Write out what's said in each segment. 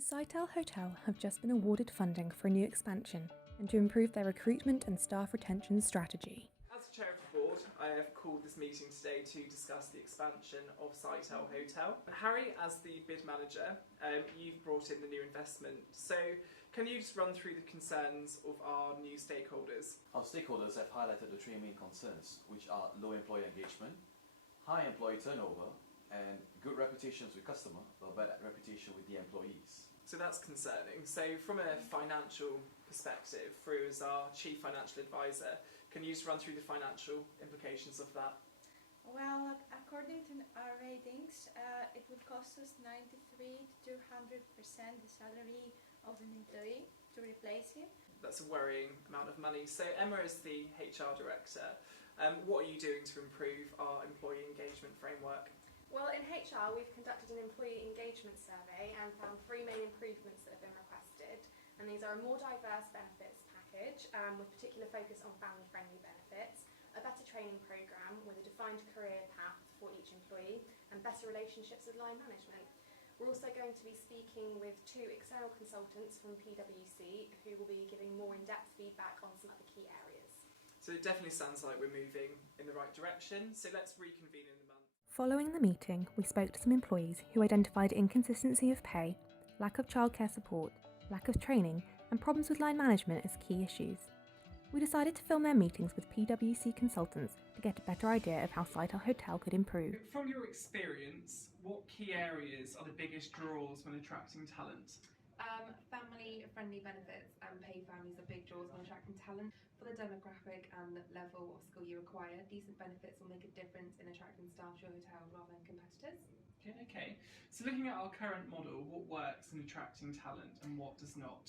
The Sitel Hotel have just been awarded funding for a new expansion and to improve their recruitment and staff retention strategy. As Chair of the Board, I have called this meeting today to discuss the expansion of Sitel Hotel. Harry, as the bid manager, you've brought in the new investment. So can you just run through the concerns of our new stakeholders? Our stakeholders have highlighted the three main concerns, which are low employee engagement, high employee turnover, and good reputations with customer, but bad reputation with the employees. So that's concerning. So from a financial perspective, through as our Chief Financial Advisor, can you just run through the financial implications of that? Well, according to our ratings, it would cost us 93 to 200% the salary of an employee to replace him. That's a worrying amount of money. So Emma is the HR Director. What are you doing to improve our employee engagement framework? Well, in HR, we've conducted an employee engagement survey and found three main improvements that have been requested. And these are a more diverse benefits package with particular focus on family-friendly benefits, a better training programme with a defined career path for each employee, and better relationships with line management. We're also going to be speaking with two external consultants from PwC who will be giving more in-depth feedback on some other key areas. So it definitely sounds like we're moving in the right direction. So let's reconvene in a month. Following the meeting, we spoke to some employees who identified inconsistency of pay, lack of childcare support, lack of training, and problems with line management as key issues. We decided to film their meetings with PwC consultants to get a better idea of how Sitel Hotel could improve. From your experience, what key areas are the biggest draws when attracting talent? Family-friendly benefits and paid families are big draws when attracting talent. For the demographic and level of skill you require, decent benefits will make a difference in attracting staff to your hotel rather than competitors. Okay. So looking at our current model, what works in attracting talent and what does not?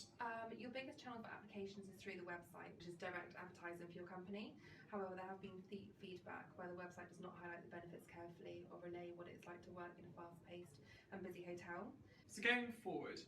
Your biggest channel for applications is through the website, which is direct advertising for your company. However, there have been feedback where the website does not highlight the benefits carefully or relay what it's like to work in a fast-paced and busy hotel. So going forward,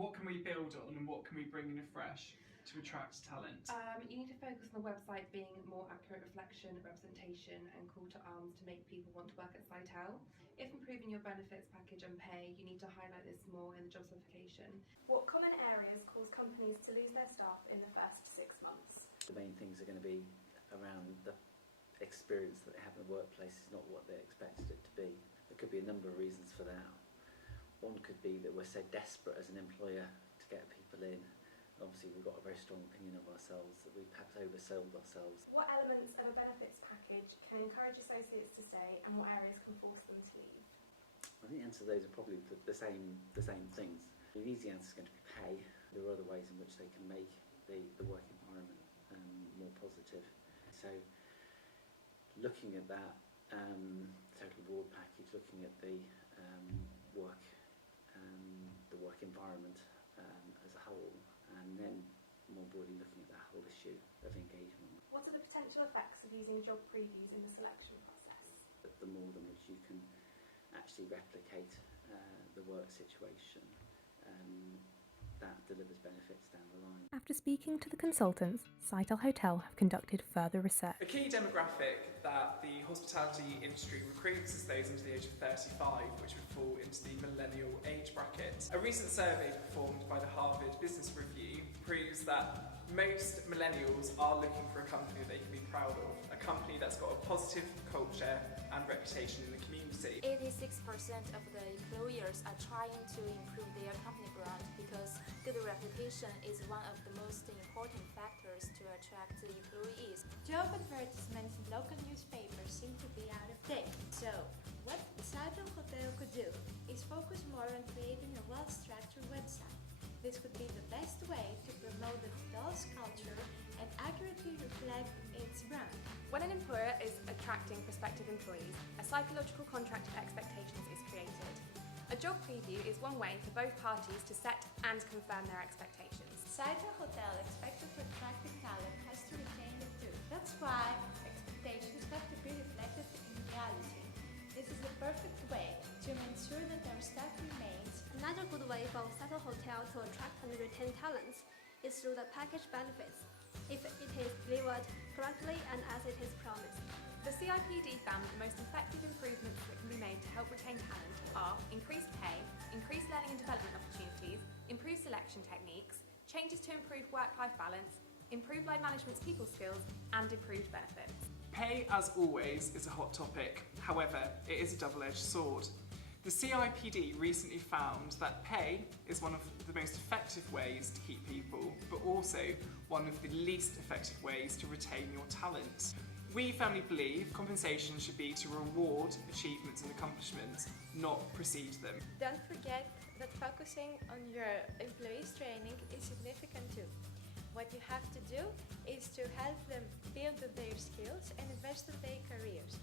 what can we build on and what can we bring in afresh to attract talent? You need to focus on the website being more accurate reflection, representation and call to arms to make people want to work at Sitel. If improving your benefits package and pay, you need to highlight this more in the job specification. What common areas cause companies to lose their staff in the first 6 months? The main things are going to be around the experience that they have in the workplace is not what they expected it to be. There could be a number of reasons for that. One could be that we're so desperate as an employer to get people in. Obviously we've got a very strong opinion of ourselves that we perhaps oversold ourselves. What elements of a benefits package can encourage associates to stay and what areas can force them to leave? I think the answer to those are probably the same things. The easy answer is going to be pay. There are other ways in which they can make the work environment more positive. So looking at that total reward package, looking at the work environment as a whole, and then more broadly looking at that whole issue of engagement. What are the potential effects of using job previews in the selection process? The more than which you can actually replicate the work situation, that delivers benefits down the line. After speaking to the consultants, Sitel Hotel have conducted further research. A key demographic that the hospitality industry recruits is those under the age of 35, which would fall into the millennial age bracket. A recent survey performed by the Harvard Business Review proves that most millennials are looking for a company that they can be proud of, a company that's got a positive culture and reputation in the community. 86% of the employers are trying to improve their company brand because good reputation is one of the most important factors to attract the employees. Job advertisements in local newspapers seem to be out of date. So, what Sitel Hotel could do is focus more on creating a well-structured website. This would be the best way to promote the hotel's culture and accurately reflect its brand. When an employer is attracting prospective employees, a psychological contract of expectations is created. A job preview is one way for both parties to set and confirm their expectations. Sitel Hotel expected to attract the talent has to retain it too. That's why expectations have to be reflected in reality. This is the perfect way to ensure that our staff remains. Another good way for Sitel Hotel to attract and retain talents is through the package benefits, if it is delivered correctly and as it is promised. The CIPD found that the most effective improvements that can be made to help retain talent are increased pay, increased learning and development opportunities, changes to improve work-life balance, improve line management's people skills, and improved benefits. Pay, as always, is a hot topic. However, it is a double-edged sword. The CIPD recently found that pay is one of the most effective ways to keep people, but also one of the least effective ways to retain your talent. We firmly believe compensation should be to reward achievements and accomplishments, not precede them. Don't forget that focusing on your employees' training is significant too. What you have to do is to help them build their skills and invest in their careers.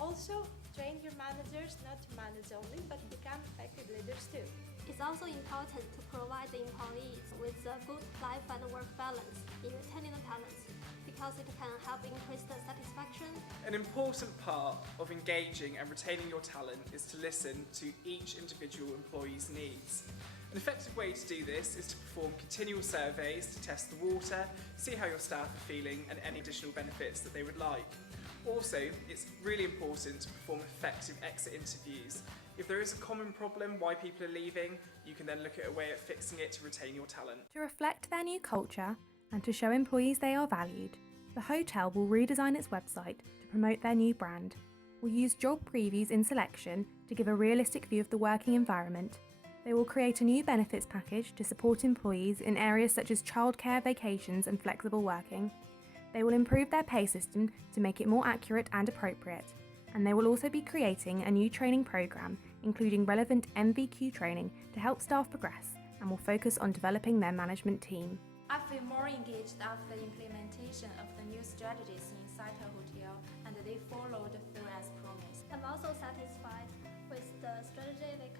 Also, train your managers not to manage only, but become effective leaders too. It's also important to provide the employees with a good life and work balance in retaining the talents, because it can help increase the satisfaction. An important part of engaging and retaining your talent is to listen to each individual employee's needs. An effective way to do this is to perform continual surveys to test the water, see how your staff are feeling and any additional benefits that they would like. Also, it's really important to perform effective exit interviews. If there is a common problem why people are leaving, you can then look at a way of fixing it to retain your talent. To reflect their new culture and to show employees they are valued, the hotel will redesign its website to promote their new brand. We'll use job previews in selection to give a realistic view of the working environment. They will create a new benefits package to support employees in areas such as childcare, vacations and flexible working. They will improve their pay system to make it more accurate and appropriate. And they will also be creating a new training programme, including relevant MVQ training to help staff progress, and will focus on developing their management team. I feel more engaged after the implementation of the new strategies in Saito Hotel, and they followed through as promised. I'm also satisfied with the strategy they